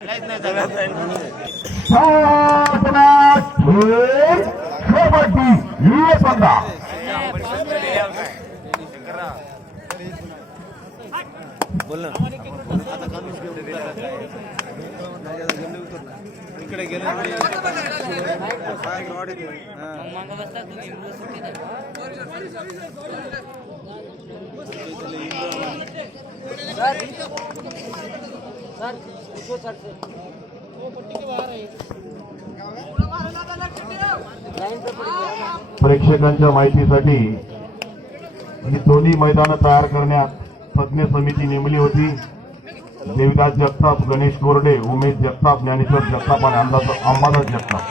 कबड्डी ही स्पर्धा बोल ना इकडे गेले प्रेक्षकांच्या माहितीसाठी ही दोन्ही मैदान तयार करण्यात तज्ञ समिती नेमली होती. देवदास जगताप, गणेश कोरडे, उमेश जगताप, ज्ञानेश्वर जगताप आणि अंबादास जगताप.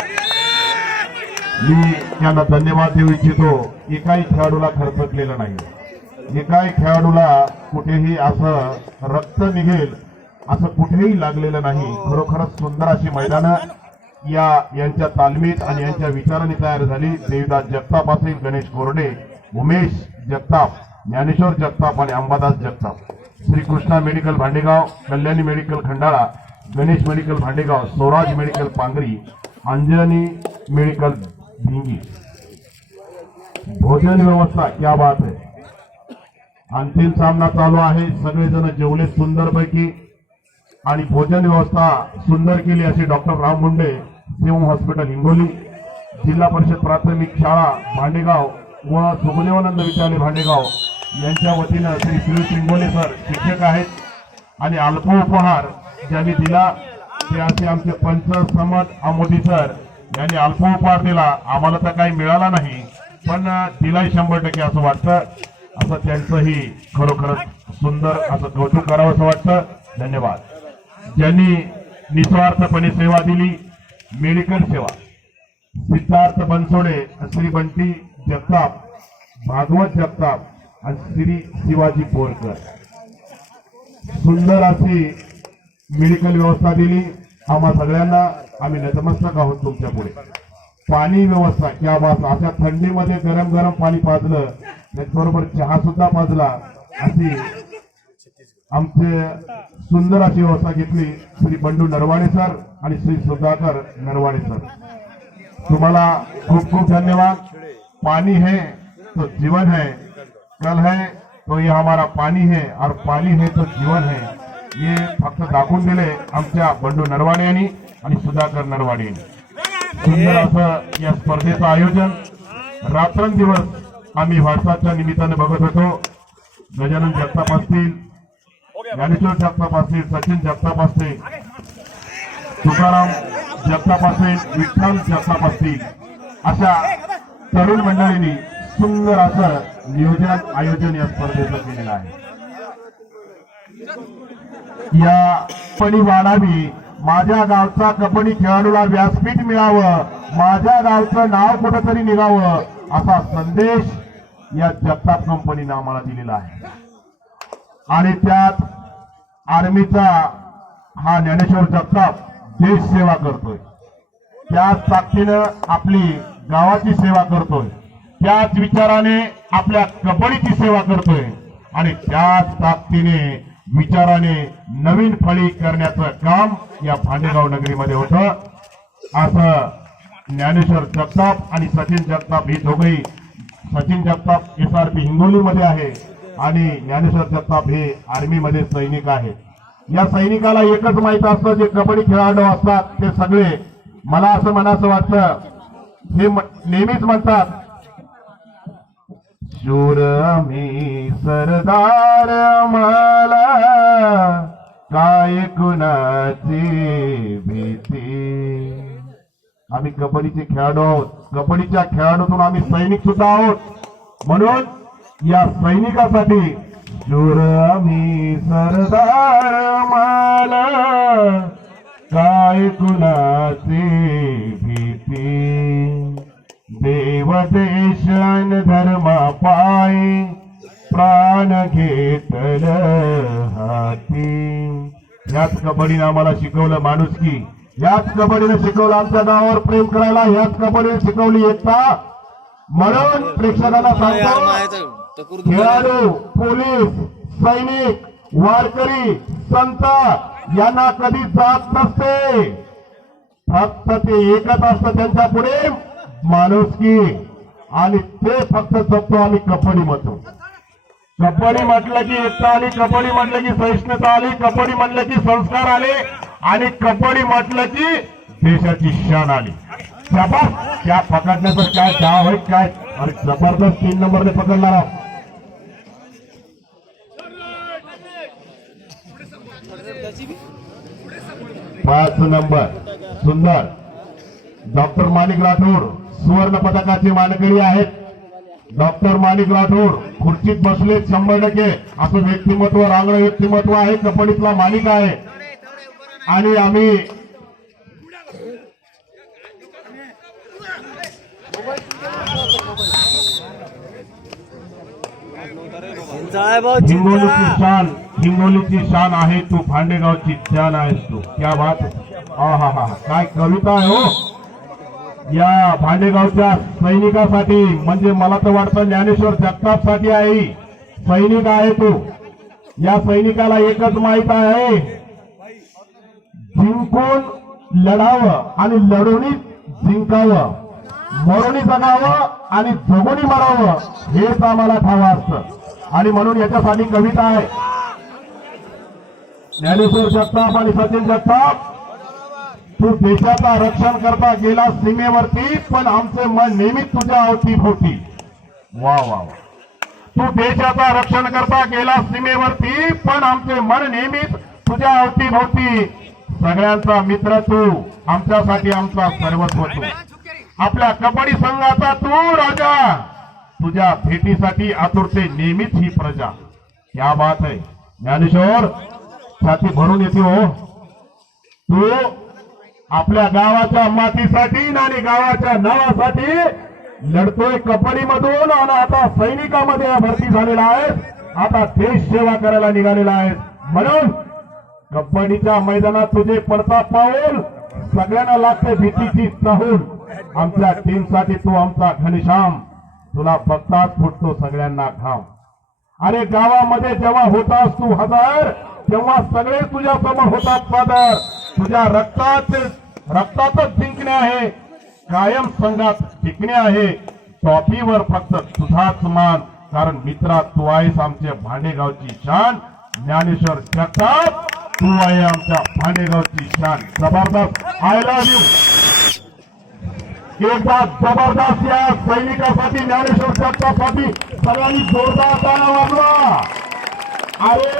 मी त्यांना धन्यवाद देऊ इच्छितो. एकाही खेळाडूला खर्चलेला नाही, एकाही खेळाडूला कुठेही असं रक्त निघेल असं कुठेही लागलेलं नाही. खरोखरच सुंदर अशी मैदानं यांच्या तालमीत आणि यांच्या विचाराने तयार झाली. देवदास जगताप असेल, गणेश कोरडे, उमेश जगताप, ज्ञानेश्वर जगताप आणि Ambadas Jagtap. Shrikrishna medical Bhandegaon, Kalyani medical Khandala, Ganesh medical Bhandegaon, Swaraj medical Pangri, Anjani medical Bhingi. भोजन व्यवस्था क्या बात है. अंतिम सामना चालू आहे. सगळेजण जेवले सुंदर पैकी आणि भोजन व्यवस्था सुंदर केली अशी डॉक्टर राम मुंडे, सेवम हॉस्पिटल हिंगोली, जिल्हा परिषद प्राथमिक शाळा भांडेगाव व सुखदेवानंद विद्यालय भांडेगाव यांच्या वतीनं श्री सुरेश हिंगोले सर शिक्षक आहेत. आणि अल्प उपहार ज्यांनी दिला ते असे आमचे पंच समद आमोदी सर यांनी अल्प उपहार दिला. आम्हाला तर काही मिळाला नाही पण दिलाही 100% असं वाटतं. असं त्यांचंही खरोखरच सुंदर असं कौतुक करावं असं वाटतं. धन्यवाद. ज्यांनी निस्वार्थपणे सेवा दिली, मेडिकल सेवा, सिद्धार्थ बनसोडे, श्री बंटी जगताप, भागवत जगताप आणि श्री शिवाजी बोरकर. सुंदर अशी मेडिकल व्यवस्था दिली आम्हा सगळ्यांना. आम्ही नतमस्तक आहोत तुमच्या पुढे. पाणी व्यवस्था क्या बात. अशा थंडीमध्ये गरम गरम पाणी पाजलं, त्याचबरोबर चहा सुद्धा पाजला, अशी आमचे सुंदर अशी व्यवस्था घेतली श्री बंडू नरवाडे सर आणि श्री सुधाकर नरवाडे सर. तुम्हाला खूप खूप धन्यवाद. पानी है तो जीवन है, कल है तो ये हमारा पानी है और पानी है तो जीवन है. ये फक्त दाखवून दिले आमच्या बंडू नरवाडे यांनी आणि सुधाकर नरवाडे यांनी. सुंदर असं या स्पर्धेचं आयोजन रात्रंदिवस आम्ही व्हॉट्सअपच्या निमित्ताने बघत होतो. गजानन जगताप असतील, ज्ञानेश्वर जगताप असतील, सचिन जगताप असतील, तुकाराम जगताप असतील, विठ्ठल जगताप असतील, अशा तरुण मंडळींनी सुंदर असं नियोजन आयोजन या स्पर्धेचं केलेलं आहे. या कबड्डी वाढावी, माझ्या गावचा कबड्डी खेळाडूला व्यासपीठ मिळावं, माझ्या गावचं नाव कुठंतरी निघावं, असा संदेश या जगताप कंपनीने आम्हाला दिलेला आहे. आणि त्यात आर्मीचा हा ज्ञानेश्वर जगताप देश सेवा करतोय, त्याच ताकदीनं आपली गावाची सेवा करतोय, त्याच विचाराने आपल्या कबड्डीची सेवा करतोय आणि त्याच ताकदीने विचाराने नवीन फळी करण्याचं काम या भांडेगाव नगरीमध्ये होतं. असं ज्ञानेश्वर जगताप आणि सचिन जगताप ही दोघेही, सचिन जगताप SRP हिंगोलीमध्ये आहे आणि ज्ञानेश्वर जगताप हे आर्मीमध्ये सैनिक आहेत. या सैनिकाला एकच माहित असतं, जे कबड्डी खेळाडू असतात ते सगळे, मला असं म्हणायचं वाटतं, हे नेहमीच म्हणतात, शूर मी सरदार मला काय कुणाची भीती. आम्ही कबड्डीचे खेळाडू आहोत, कबड्डीच्या खेळाडूतून आम्ही सैनिक सुद्धा आहोत. म्हणून या सैनिकासाठी शूर मी सरदार मला काय कुणाची भीती. देव देश धर्मा पायी प्राण घेतल हाती. याच कबड्डीने आम्हाला शिकवलं माणुसकी, याच कबड्डीने शिकवलं आमच्या गावावर प्रेम करायला, याच कबड्डीने शिकवली एकता. म्हणून प्रेक्षकांना सांगतो, खेळाडू, पोलीस, सैनिक, वारकरी, संत यांना कधी जात नसते. फक्त ते एकच असतं त्यांच्या पुढे माणुसकी, आणि ते फक्त जपतो आम्ही कबड्डी म्हणतो. कबड्डी म्हटलं की एकता आली, कबड्डी म्हटलं की सहिष्णुता आली, कबड्डी म्हटलं की संस्कार आले, आणि कबड्डी म्हटलं की देशाची शान आली. शाबास, त्या पकडण्याचं काय डाव आहे काय, आणि जबरदस्त 3 नंबरने पकडणारा. पाच नंबर सुंदर डॉक्टर माणिक राठोड सुवर्ण पदकाचे मानकरी आहेत. डॉक्टर माणिक राठोड खुर्चीत बसले 100%. असं व्यक्तिमत्व, रांगडं व्यक्तिमत्व आहे, कबड्डीतला मालिक आहे. आणि आम्ही हिंगोलीची शान, हिंगोलीची शान आहे तू, भांडेगावची जान आहेस तू. क्या बात, हा हा हा, काय कविता आहे हो. या भांडेगावच्या सैनिकासाठी, म्हणजे मला तर वाटतं ज्ञानेश्वर जगताप साठी आहे. सैनिक आहे तू. या सैनिकाला एकच माहित आहे, जिंकून लढावं आणि लढवणी जिंकावं, मरुणी जगावं आणि जगुनी मरावं, हेच आम्हाला ठाव असतं. आणि म्हणून याच्यासाठी कविता आहे. ज्ञानेश्वर जगताप आणि सचिन जगताप, तू देशाचा रक्षण करता गेला सीमेवरती, पण आमचे मन नेहमी तुझ्या अवतीभोवती. वा वा वा. तू देशाचा रक्षण करता गेला सीमेवरती, पण आमचे मन नेहमीच तुझ्या अवतीभोवती. सगळ्यांचा मित्र तू, आमच्यासाठी आमचा सर्वस्व तू. आपल्या कबड्डी संघाचा तू राजा, तुझ्या भेटीसाठी आतुरते नेहमीच ही प्रजा. क्या बात आहे ज्ञानेश्वर, छाती भरून येते हो. तू आपल्या गावाच्या मातीसाठी आणि गावाच्या नावासाठी लढतोय कबड्डी मधून, आणि आता सैनिकामध्ये भरती झालेला आहे. आता देश सेवा करायला निघालेला आहे. म्हणून कबड्डीच्या मैदानात तुझे पडता पाऊल सगळ्यांना लागते भीतीची चाहूल. आमच्या टीमसाठी तू आमचा घनश्याम, तुला बघताच फुटतो सगळ्यांना घाम. अरे गावामध्ये जेव्हा होतास तू हजर, तेव्हा सगळे तुझ्या समोर होतात फादर. तुझ्या रक्तातच जिंकणे आहे, कायम संघात टिकणे आहे. टॉपीवर फक्त तुझाच मान, कारण मित्रा तू आहेस आमच्या भांडेगावची शान. ज्ञानेश्वर जगताप, तू आहे आमच्या भांडेगावची शान. जबरदस्त, आय लव्ह यू. एकदा जबरदस्त या सैनिकासाठी, ज्ञानेश्वर जगतापसाठी सगळ्यांनी जोरदार ताना वाजवा. अरे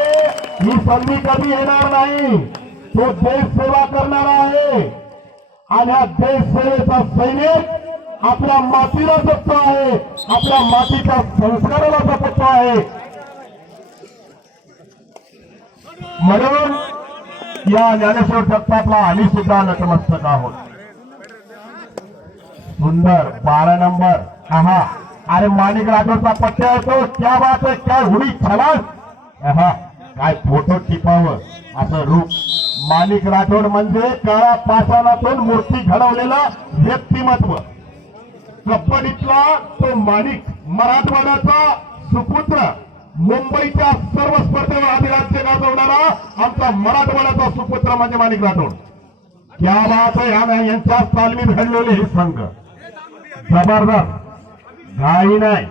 ही संधी कधी येणार नाही. तो देश सेवा करणारा आहे, आणि हा देश सेवेचा सैनिक आपल्या मातीला जपतो आहे, आपल्या मातीच्या संस्काराला जपतो आहे. म्हणून या ज्ञानेश्वर जगतापला आम्ही सुद्धा नतमस्तक आहोत. सुंदर 12 नंबर. हा, अरे माणिक राठोडचा पट्ट्या येतो. क्या बात आहे, काय हुडी छलास. हा, काय फोटो टिपावं असं रूप. माणिक राठोड म्हणजे काळा पाषाणातून मूर्ती घडवलेला व्यक्तिमत्व. कबड्डीतला तो माणिक, मराठवाड्याचा सुपुत्र, मुंबईच्या सर्व स्पर्धेवर अधिराज्य गाजवणारा आमचा मराठवाड्याचा सुपुत्र म्हणजे माणिक राठोड. क्या बात आहे. यांच्या तालमीत घडलेले हे संघ जबरदस्त, घाई नाही,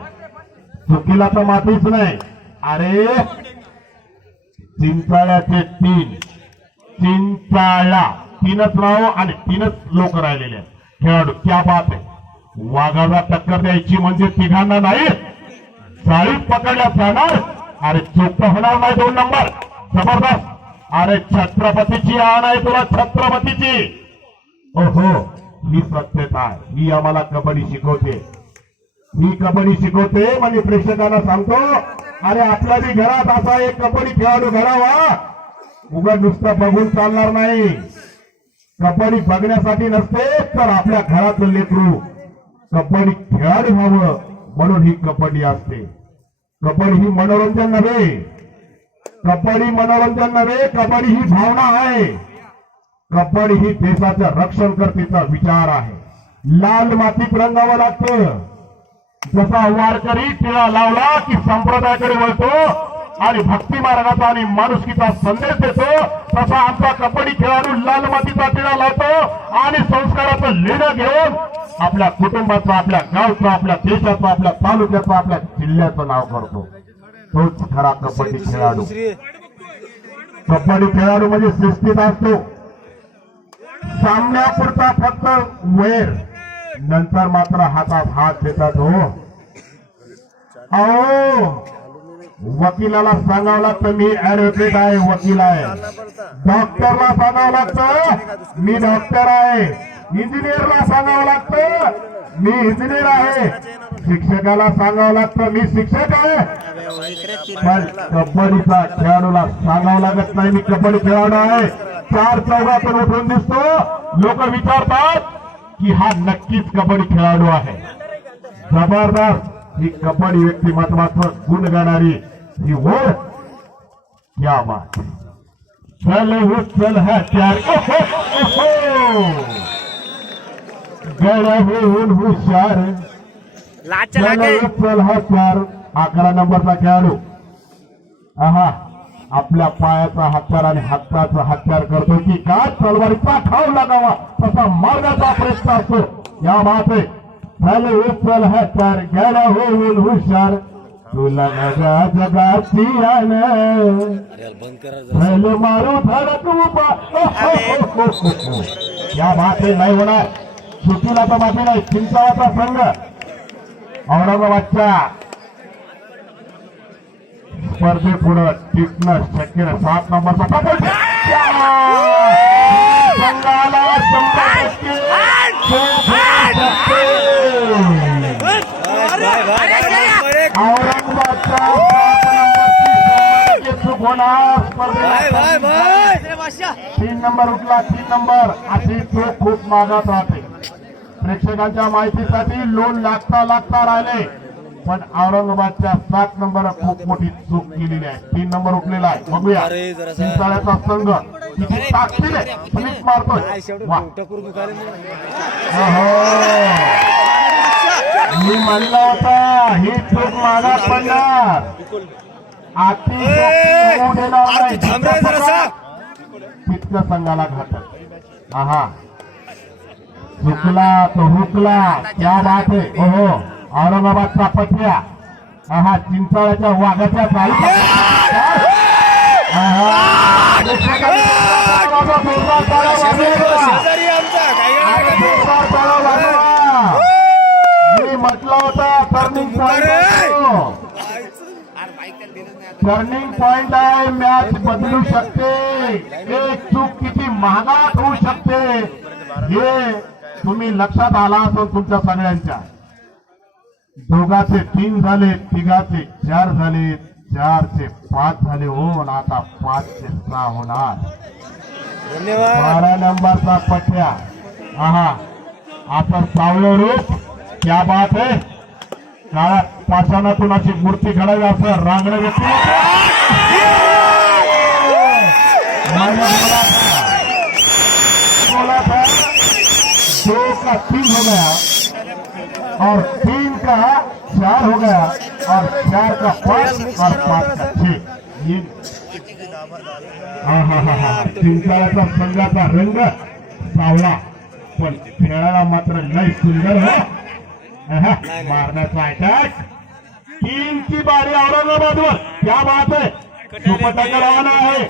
चुकीला तर मातीच नाही. अरे चिंचाळ्याचे 3, चिंचाळा 3च नाव आणि 3च लोक राहिलेले खेळाडू. क्या बात आहे. वाघाला टक्कर द्यायची म्हणजे तिघांना नाही, चाळीस पकडल्या जाणार. अरे चूक होणार नाही. 2 नंबर जबरदस्त. अरे छत्रपतीची आण आहे तुला, छत्रपतीची. ओहो, ही सत्यता आहे. ही आम्हाला कबड्डी शिकवते. ही कबड्डी शिकवते म्हणजे प्रेक्षकांना सांगतो, अरे आपल्या बी घरात असा एक कबड्डी खेळाडू घडावा. उगाच नुसतं बघून चालणार नाही. कबड्डी बघण्यासाठी नसते, तर आपल्या घरातलं लेकरू कबड्डी खेळाडू व्हावं म्हणून ही कबड्डी असते. कबड्डी ही मनोरंजन नव्हे, कबड्डी मनोरंजन नव्हे, कबड्डी ही भावना आहे. कबड्डी ही देशाच्या रक्षण करतेचा विचार आहे. लाल मातीत रंगावं लागतं. जसा वारकरी टिळा लावला की संप्रदायाकडे वळतो, आणि भक्ती मार्गाचा आणि माणुसकीचा संदेश देतो तसा आमचा कबड्डी खेळाडू लाल मातीचा टिळा लावतो आणि संस्काराचं लेणं घेऊन आपल्या कुटुंबाचं, आपल्या गावचं, आपल्या देशाचं, आपल्या तालुक्याचं, आपल्या जिल्ह्याचं नाव करतो. तोच खरा कबड्डी खेळाडू. कबड्डी खेळाडू म्हणजे शिस्तीत असतो. सामन्यापुरता फक्त वैर, नंतर मात्र हातात हात देतात. हो अहो, वकिलाला सांगावं लागतं मी ऍडव्होकेट आहे, वकील आहे. डॉक्टरला सांगावं लागतं मी डॉक्टर आहे. इंजिनियरला सांगावं लागतं मी इंजिनियर आहे. शिक्षकाला सांगावं लागतं मी शिक्षक आहे. पण कबड्डीचा खेळाडूला सांगावं लागत नाही मी कबड्डी खेळाडू आहे. चार चौघातून उठून दिसतो, लोक विचारतात की हा नक्कीच कबड्डी खेळाडू आहे. जबरदस्त ही कबड्डी व्यक्तिमत्वाचं गुण गाणारी ही ओढ. क्या बात. चल हो चल है प्यार गळ्याहून हुशार. चल हो चल हा प्यार. 11 नंबरचा खेळाडू आहा आपल्या पायाचा हत्यार आणि हाताचा हत्यार करतो की का तलवारीचा खाऊ लागावा तसा मार्गाचा प्रयत्न असतो. या बात आहे. चल चल हत्यार गेला होऊन हुशार तुला नगा जगाची आण चल मारू धडक उभा. या बात आहे. नाही होणार. सुटीला तर बाकी नाही. चिंचावाचा संघ औरंगाबादच्या स्पर्धेपुढं टिकणं शक्य नाही. 7 नंबरचा संघाला 100% औरंगाबादच्या 7 नंबरची चूक होणार. स्पर्धेला 3 नंबर उठला. 3 नंबर अशी चूक खूप मागात राहते. प्रेक्षकांच्या माहितीसाठी लोन लागता लागता राहिले, पण औरंगाबादच्या 7 नंबर खूप मोठी चूक केलेली आहे. 3 नंबर उठलेला आहे. बघूया चिंचाळ्याचा संघ किती ताकदीने स्लिप मारतोय. मी म्हणलं होता ही चूक मागात पडणार. तितकं संघाला घातक. आहा चुकला तो हुकला. क्या बात आहे. ओहो औरंगाबादचा पठ्या आहा चिंचाळ्याच्या वाघाच्या चालू. मी म्हटलं होता टर्निंग पॉइंट आहे. मॅच बदलू शकते. एक चूक किती महागात होऊ शकते हे तुम्ही लक्षात आला असेल तुमच्या सगळ्यांच्या. दोघाचे 3 झाले, तिघाचे 4 झाले, 4चे 5 झाले. हो आता 5चे 6 होणार. 12 नंबरचा पठ्या आहा आता सावळं रूप. क्या बात आहे. काळात पाषाणातून अशी मूर्ती घडावी असं रांगणं व्यक्ती. बोला था 2 का 3 हो गया और 3 का 4 हो गया और 4 का 5 और 5 का 6. ये चिंचाळ्याचा संघाचा रंग सावळा, पण खेळायला मात्र लय सुंदर. हो मारण्याचा अटॅक. 3 की बारी औरंगाबादवर. क्या बात आहे. सुपटाका रवाना आहे,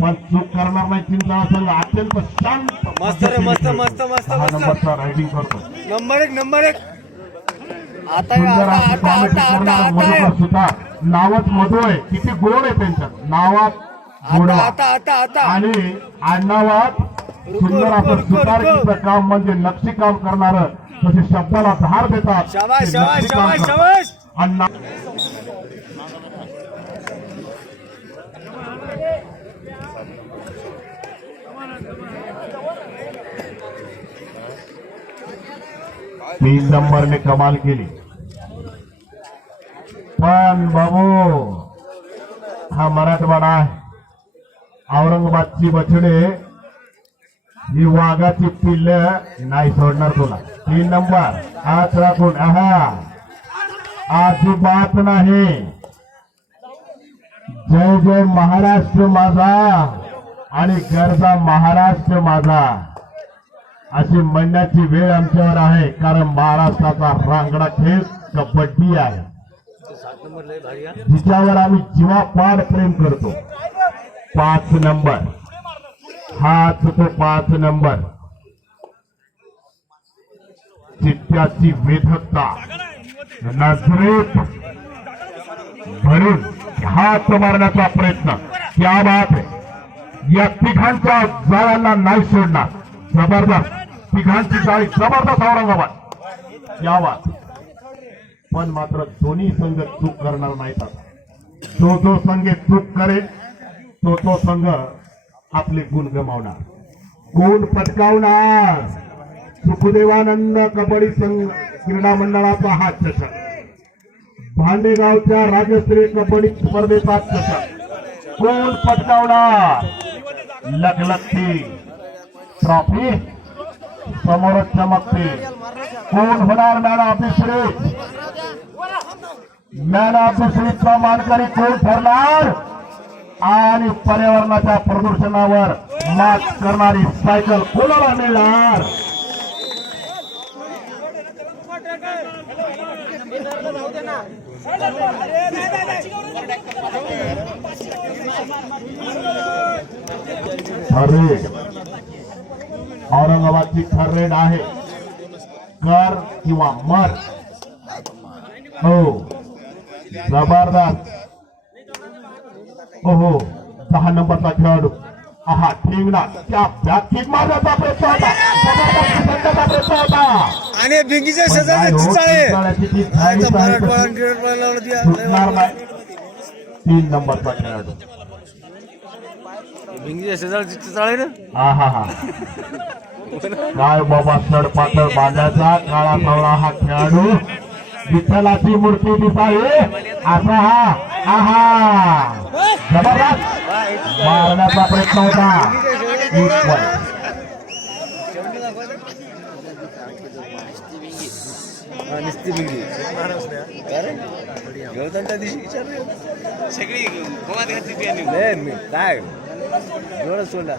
पण चूक करणार नाही. चिंचाळा संघ अत्यंत शांत मस्त रे, मस्त मस्त मस्त मस्त नंबरचा रायडिंग करतो. नंबर एक सुंदर अशी कॉमेडी करणारा मधुकर सुद्धा. नावच मधू आहे. किती गोड आहे त्यांच्यात. नावात गोडवा आणि आडनावात सुंदर असं सुतारकीचं काम म्हणजे नक्षीकाम करणारं. तसे शब्दाला धार देतात. शाबाश शाबाश शाबाश शाबाश. अण्णा तीन नंबरने कमाल केली. पण बाबू हा मराठवाडा आहे. औरंगाबादची बछडे ही वाघाची पिल्ल नाही सोडणार तुला. 3 नंबर आज राखून. आहा अजिबात नाही. जय जय महाराष्ट्र माझा आणि गरजा महाराष्ट्र माझा अशी म्हणण्याची वेळ आमच्यावर आहे, कारण महाराष्ट्राचा रांगडा खेळ कबड्डी आहे, जिच्यावर आम्ही जीवापाड प्रेम करतो. 5 नंबर हाच तो 5 नंबर, चित्त्याची वेधकता नजरेत भरून हात मारण्याचा प्रयत्न. क्या बात आहे, या तिघांच्या जाळ्यांना नाही सोडणार. जबरदस्त तिघांची जाळी जबरदस्त औरंगाबाद. क्या बात. पण मात्र दोन्ही संघ चूक करणार नाहीत. जो संघ चूक करेल तो संघ आपले गुण गमावणार, गुण पटकावणार. सुखदेवानंद कबड्डी संघ क्रीडा मंडळाचा हा चषक, भांडेगावच्या राज्यस्तरीय कबड्डी स्पर्धेचा चषक कोण पटकावणार. लखलखती ट्रॉफी समोरच चमकते. कोण होणार man of the series. Man of the सिरीजचा मानकरी कोण ठरणार आणि पर्यावरणाच्या प्रदूषणावर मात करणारी सायकल कोणाला मिळणार. थर्रेड औरंगाबादची थर्रेड आहे. कर किंवा मर. हो जबरदस्त. हो 10 नंबरचा खेळाडू. आहा ठेंगणार त्या बॅक मारण्याचा प्रयत्न होता, जबरदस्त प्रयत्न होता. आणि भिंगीच्या शेजारी सुटणार नाही. 3 नंबरचा खेळाडू. भिंगीच्या शेजारी चाळे ना. हा हा हा काय बाबा सडपातळ बांधायचा काळा सावळा हा खेळाडू. विठ्ठलाची मूर्ती दिसावी असा हा जबरदस्त मारण्याचा प्रयत्न होता. नुसती भिंगी त्या दिवशी सगळी काय जोर सोडला.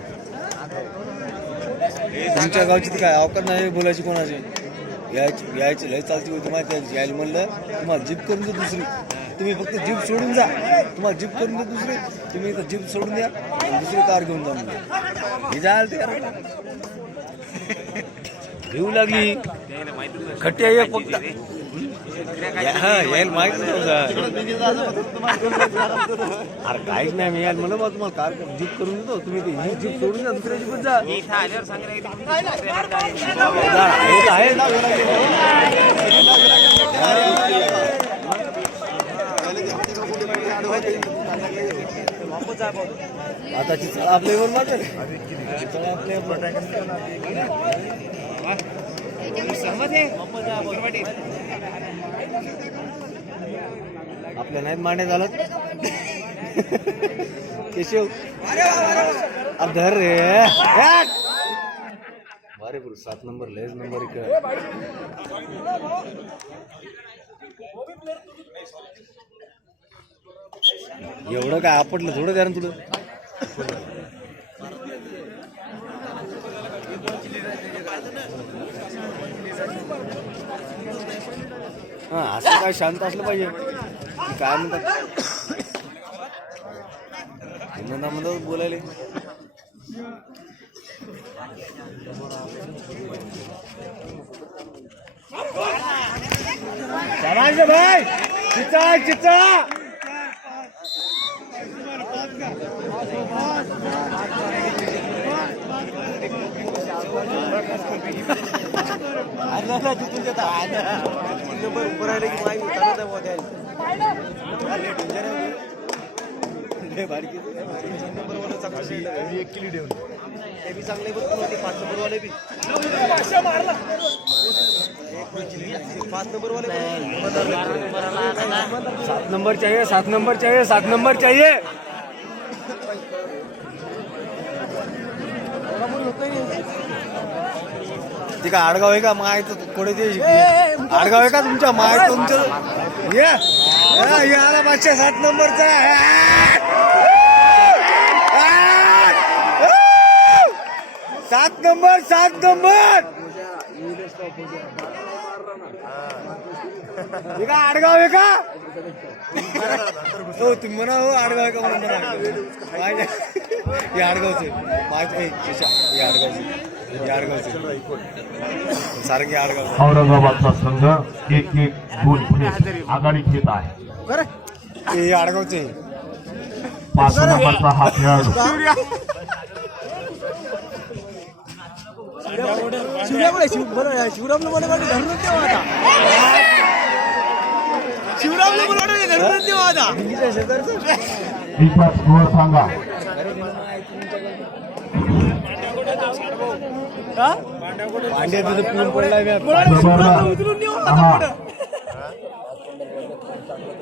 तुमच्या गावची ती काय अवकाश नाही बोलायची कोणाची. यायची लय चालती होती माहिती. यायला म्हणलं तुम्हाला जीप करून दे दुसरी, तुम्ही फक्त जीप सोडून जा. तुम्हाला जीप करून दे दुसरी, तुम्ही इथं जीप सोडून द्या आणि दुसरी कार घेऊन जा म्हणजे हे जायला ते घेऊ लागली. खट्टी आहे फक्त यायला माहित अरे काहीच नाही. मी यायला म्हणलं बा तुम्हाला कार जीप करून देतो, तुम्ही ही जीप सोडून जा दुसऱ्या जीपच जा. आताची चळा आपल्यावर मारते. आपल्या नाहीत मांडे झालं केशव. अब धर रे बारे पुरुष 7 नंबर लेज नंबर एवढं काय आपटलं थोडं द्या ना तुला. हा असं काय शांत असलं पाहिजे. काय म्हणतात हिंदुनामध्ये बोलायले. भाई चिचा चिचा जिथून देता उभं राहिले की माहिती बारकी 1 किलो देऊन ते बी चांगले बघ. 5 नंबरवाले बी 5 नंबरवाले 7 नंबर चाहिए 7 नंबर चाहिए 7 नंबर चाहिए. ते का आडगाव आहे का माय कोडे ते आडगाव आहे का तुमच्या माय तुमचं. ये आला 507 नंबरचा. 7 नंबर 7 नंबर हे का आडगाव आहे का हो तुम्ही म्हणा हो आडगाव आहे का म्हणून म्हणा हे आडगावचे हे आडगावचे सारखे आडगाव औरंगाबादचा संघ 1-1 गुण घेत आघाडीत येत आहे. हे आडगावचे 5 नंबरचा हा खेळाडू शिवरामला बोलवलं धरून देऊ आता शिवरामला बोलवलं धरून देऊ आता तिचा स्कोअर सांगा. पांड्या तिथे पूल पडलाय जबरदस्त.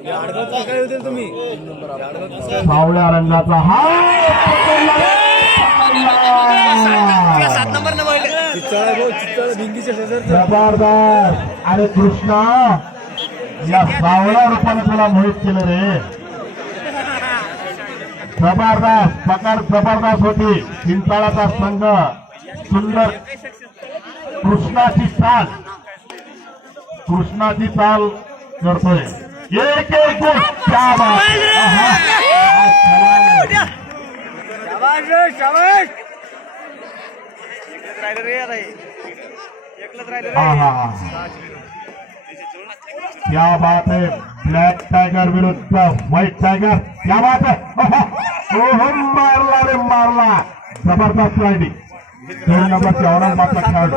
हा काय होतील तुम्ही सावळ्या रंगाचा हा चित्तळ भिंगीच्या शेजारचं जबरदस्त. अरे कृष्णा या सावळ्या रूपाने तुला मोहित केलं रे. जबरदस्त प्रकार जबरदस्त होती. चिंचाळाचा संघ सुंदर कृष्णाची चाल करतोय. 1-1 गुण. क्या बात. आहा. शाबाश रे, शाबाश एकलंच राहिलं रे आता हे. एकलंच राहिलं रे आहा. क्या बात है. ब्लॅक टायगर विरुद्ध व्हाईट टायगर. क्या बात है. ओहो मारला रे मारला. जबरदस्त रायडिंग. 2 नंबरचे औरंगाबादचा खेळाडू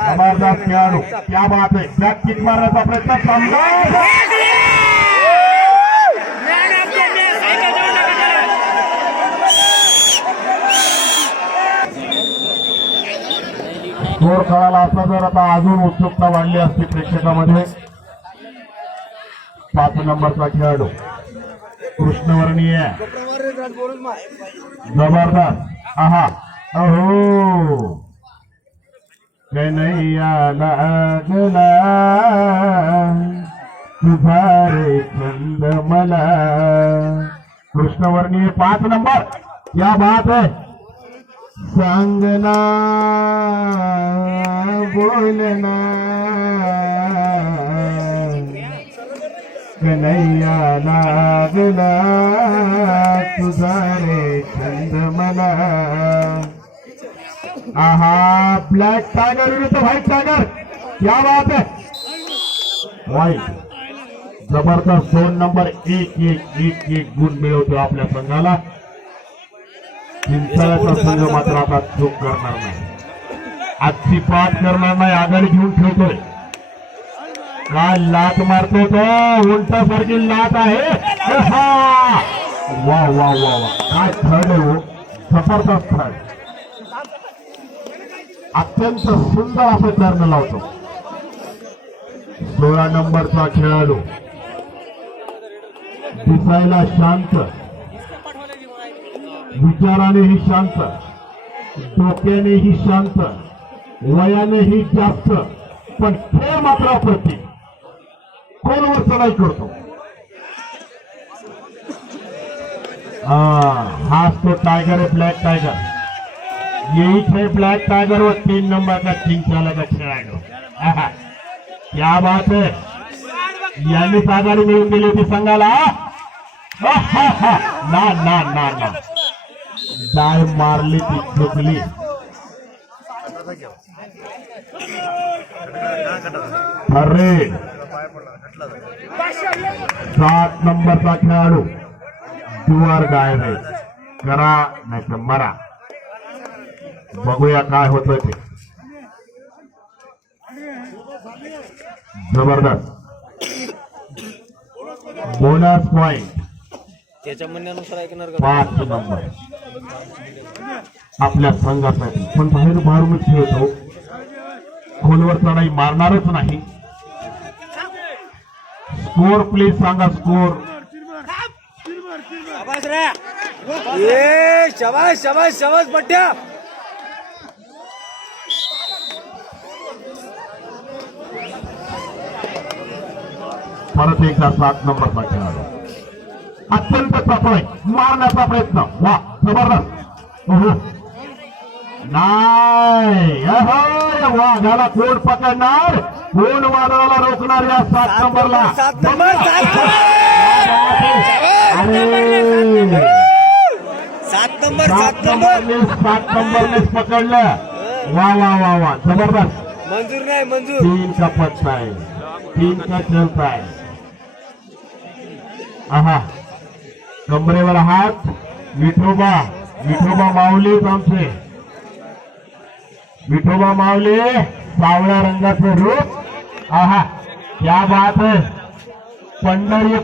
जबरदस्त खेळाडू. क्या बात है. बॅक किक मारण्याचा प्रयत्न समजा स्कोर कळाला असता तर आता अजून उत्सुकता वाढली असती प्रेक्षकामध्ये. 5 नंबरचा खेळाडू कृष्णवर्णीय जबरदस्त. आहा. अहो कन्हैया लागला तुझा रे छंद मला. कृष्णवर्णीय 5 नंबर. क्या बात है. सांगना बोलना कन्हैया लागला तुझा रे छंद मला. आहा. ब्लॅक टायगर विरुद्ध व्हाईट टायगर. क्या बात है. व्हाईट जबरदस्त 2 नंबर 1-1 गुण मिळवतो आपल्या संघाला. चिंचाळ्याचा संघ मात्र आता चूक करणार नाही. आजची पाठ करणार नाही. आघाडी घेऊन ठेवतोय. काय लात मारतो तो. उलटासारखी लात आहे. वा वा वा वा. काय थर्ड आहे हो. जबरदस्त थर्ड. अत्यंत सुंदर असं टर्न लावतो. 16 नंबरचा खेळाडू दिसायला शांत, विचारानेही शांत, डोक्यानेही शांत, वयानेही जास्त, पण खेळ मात्र अप्रतिम. कोणवर चढाई करतो. हाच तो टाइगर है. ब्लैक टाइगर यही थे. ब्लैक टाइगर और 3 नंबर का चिंचाला का खेळाडू. क्या बात है. यांनीच आघाडी मिळवून दिली होती संघाला. ना ना ना ना डाय मारली ती चुकली. अरे 7 नंबरचा खेळाडू डुआर डाय रे. करा नाही तर मरा. बघूया काय होतं ते. जबरदस्त. बोनस पॉइंट त्याच्या म्हणण्यानुसार ऐकणार का 5 नंबर आपल्या संघासाठी. पण बाहेर मारूनच खेळतो. खोलवर चढाई मारणारच नाही. स्कोर प्लीज सांगा. स्कोर. शाबास रे. ए शाबास शाबास शाबास पट्ट्या. परत एकदा 7 नंबरचा खेळाडू अत्यंत चपळ मारण्याचा प्रयत्न. वा जबरदस्त. नाही अहो, वाघाला कोण पकडणार, कोण वादळाला रोखणार या 7 नंबरला. सात नंबर अरे 7 नंबर 7 नंबरनेच पकडलं. वा वा वा वा, जबरदस्त. मंजूर नाही मंजूर. 3 का पत्ता है, 3 का चलता है. आहा, कमरेवर हात. विठोबा माऊलीच आमचे, विठोबा माऊली सावळ्या रंगाचे रूप. आहा, क्या बात है. पंढरी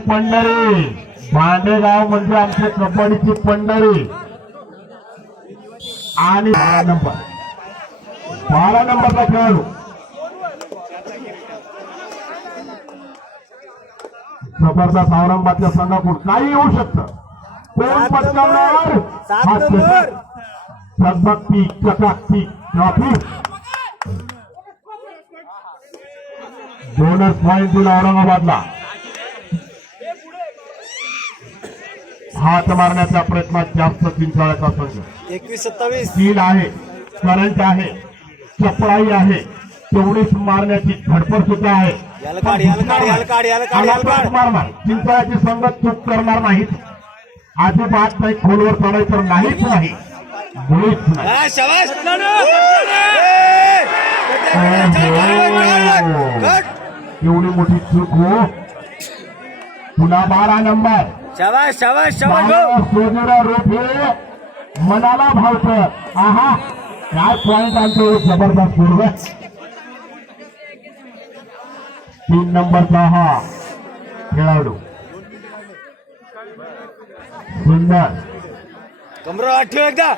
भांडेगाव म्हणजे आमची कबड्डीची पंढरी. आणि 12 नंबरचा खेळाडू जबरदस्त. औरंगाबादच्या संघाकडून काही येऊ शकतं. कोण पटकावणार? 7 नंबर. झगमगती चकाकती ट्रॉफी. बोनस पॉइंट दिला औरंगाबादला. हात मारण्याच्या प्रयत्नात जास्त चिंचाळ्याचा संघ. 21-27. स्किल आहे, करंट आहे, चपळाई आहे, तेवढीच मारण्याची धडपड सुद्धा आहे. याला काढ. मारणार. चिंचाळ्याची संगत चूक करणार नाहीत. अजिबात नाही, खोलवर चढायचं नाहीच नाही, मुळीच नाही. हा, शाबास. एवढी मोठी चूक हो. पुन्हा 12 नंबर. शाबास भाऊ. सोनेरा रूप हे मनाला भावतं. आहा, काय पॉइंट आणतो जबरदस्त पूर्व. 3 नंबरचा हा खेळाडू सुंदर. कमरा आठव एकदा.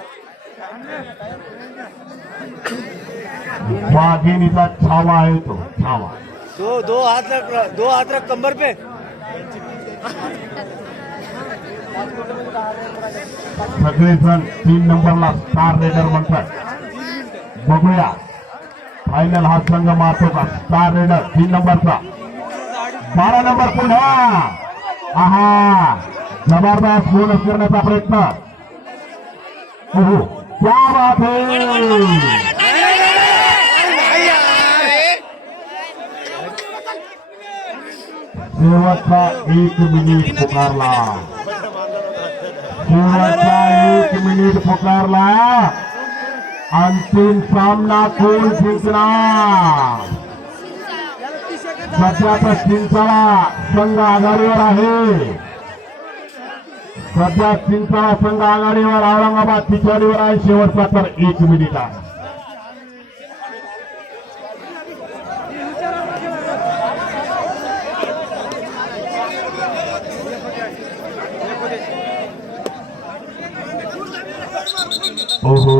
वाघिणीचा छावा आहे तो, छावा. दो हाथ रख कंबर पे. सगळेजण 3 नंबरला स्टार रेडर म्हणतात. बघूया फायनल हा संघ मारतो का. स्टार रेडर 3 नंबरचा. 12 नंबर पुन्हा. आहा, जबरदस्त बोनस करण्याचा प्रयत्न. क्या बात है. शेवटचा 1 मिनिट पुकारला. शेवटचा 1 मिनिट पुकारला. अंतिम सामना कोण जिंकणार. सध्याचा चिंचाळा संघ आघाडीवर आहे. सध्या चिंचाळा संघ आघाडीवर, औरंगाबाद पिछाडीवर आहे. शेवटचा तर 1 मिनिट आहे. ओहो,